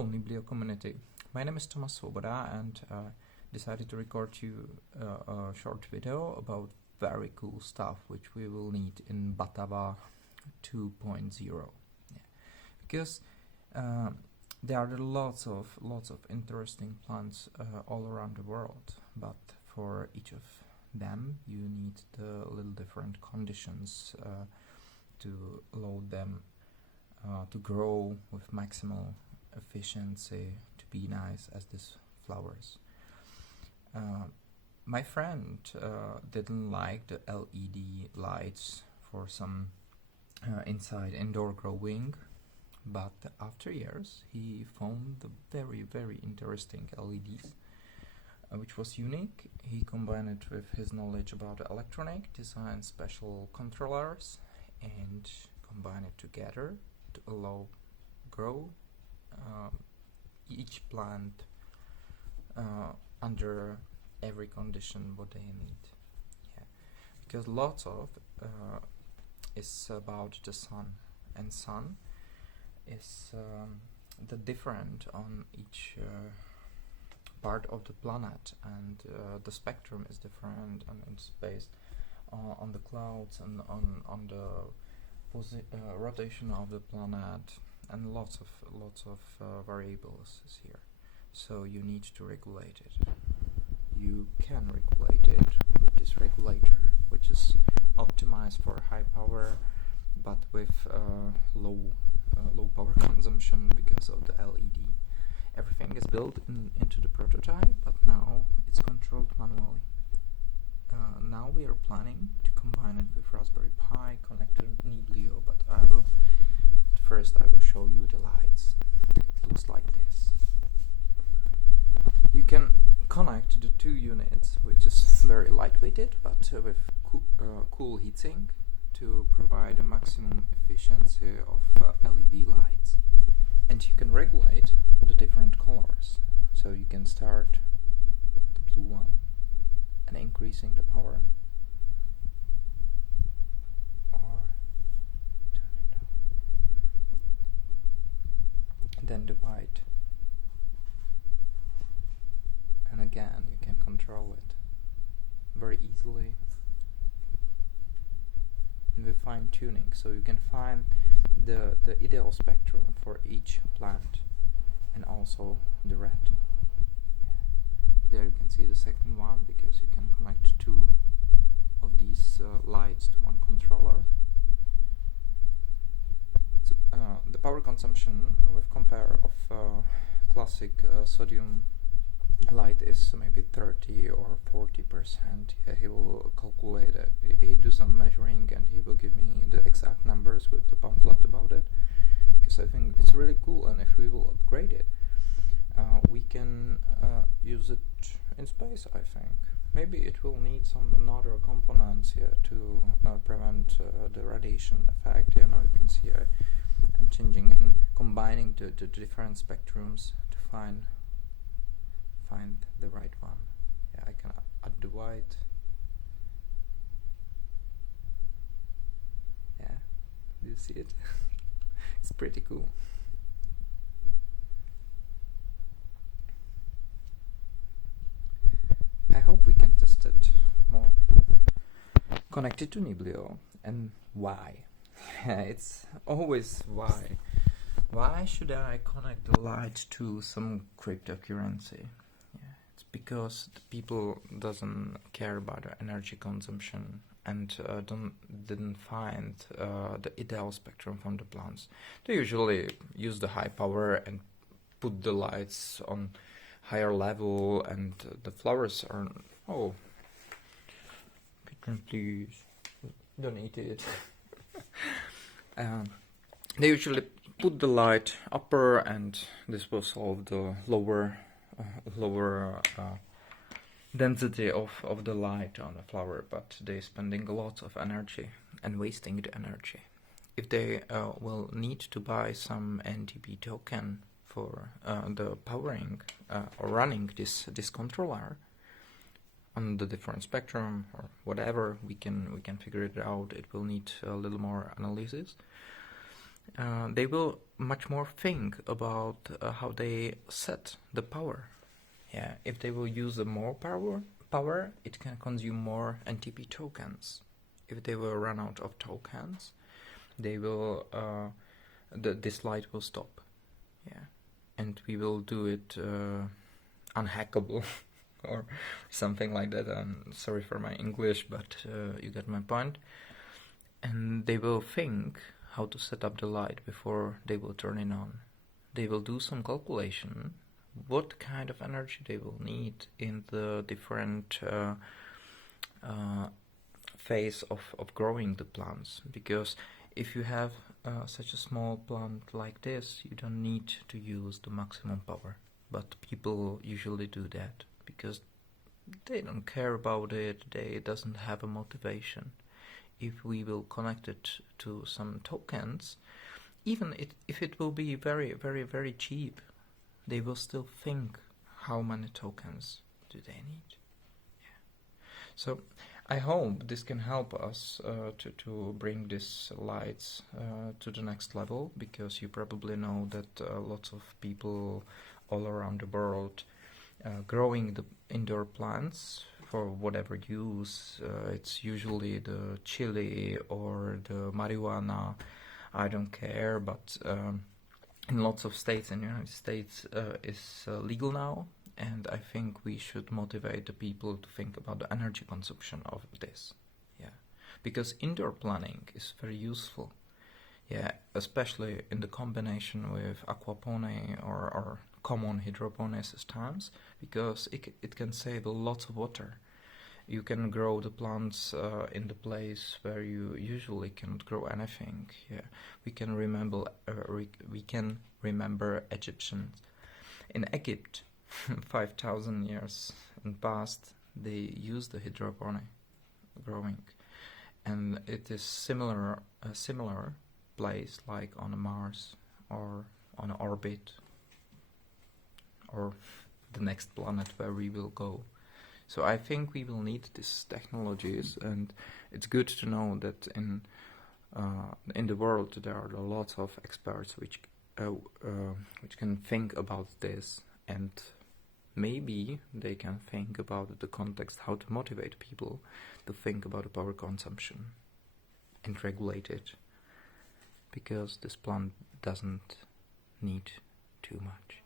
Hello Niblio community, my name is Tomas Svoboda and decided to record you a short video about very cool stuff which we will need in Batava 2.0. Yeah. Because there are lots of interesting plants all around the world, but for each of them you need the little different conditions to allow them to grow with maximal efficiency, to be nice as these flowers. My friend didn't like the LED lights for some inside indoor growing, but after years he found the very interesting LEDs, which was unique. He combined it with his knowledge about electronic, designed special controllers and combine it together to allow grow each plant under every condition what they need. Yeah, because lots of is about the sun, and sun is the different on each part of the planet, and the spectrum is different, and it's based on the clouds and on the rotation of the planet, and lots of variables is here. So you need to regulate it. You can regulate it with this regulator, which is optimized for high power, but with low power consumption because of the LED. Everything is built into the prototype, but now it's controlled manually. Now we are planning to combine it with Raspberry Pi, connect to Niblio, but first I will show you the lights. It looks like this. You can connect the two units, which is very lightweighted, but with cool heatsink to provide a maximum efficiency of LED lights. And you can regulate the different colors. So you can start with the blue one and increasing the power, or turn it down. Then the white, and again you can control it very easily and with fine tuning, so you can find the ideal spectrum for each plant, and also the red. There you can see the second one, because you can connect two of these lights to one controller. So, the power consumption with compare of classic sodium light is maybe 30 or 40%. Yeah, he will calculate it. He do some measuring and he will give me the exact numbers with the pamphlet about it, because I think it's really cool, and if we will upgrade it, we can use it in space. I think maybe it will need some another components here to prevent the radiation effect. You know, you can see I'm changing and combining the different spectrums to find the right one. Yeah, I can add the white. Yeah, do you see it? It's pretty cool. I hope we can test it more. Connected to Niblio, and why? It's always why. Why should I connect the light to some cryptocurrency? Yeah, it's because the people doesn't care about the energy consumption and didn't find the ideal spectrum from the plants. They usually use the high power and put the lights on higher level, and the flowers are kitchen please, don't eat it. They usually put the light upper, and this will solve the lower density of the light on the flower, but they're spending a lot of energy and wasting the energy. If they will need to buy some NTP token for the powering or running this controller on the different spectrum or whatever, we can figure it out. It will need a little more analysis. They will much more think about how they set the power. Yeah, if they will use the more power, it can consume more NTP tokens. If they will run out of tokens, they will this light will stop. Yeah, and we will do it unhackable or something like that. I'm sorry for my English, but you get my point. And they will think how to set up the light before they will turn it on. They will do some calculation what kind of energy they will need in the different phase of growing the plants. Because if you have such a small plant like this, you don't need to use the maximum power. But people usually do that because they don't care about it, they doesn't have a motivation. If we will connect it to some tokens, even if it will be very, very, very cheap, they will still think how many tokens do they need. Yeah. So I hope this can help us to bring these lights to the next level, because you probably know that lots of people all around the world growing the indoor plants for whatever use. It's usually the chili or the marijuana. I don't care, but in lots of states in the United States is legal now, and I think we should motivate the people to think about the energy consumption of this. Yeah, because indoor planning is very useful. Yeah, especially in the combination with aquaponics or common hydroponics systems, because it can save lots of water. You can grow the plants in the place where you usually cannot grow anything. Yeah, we can remember Egyptians in Egypt 5,000 years in past. They used the hydroponic growing, and it is similar place like on Mars or on orbit or the next planet where we will go. So I think we will need these technologies, and it's good to know that in the world there are lots of experts which can think about this, and maybe they can think about the context, how to motivate people to think about the power consumption and regulate it, because this plant doesn't need too much.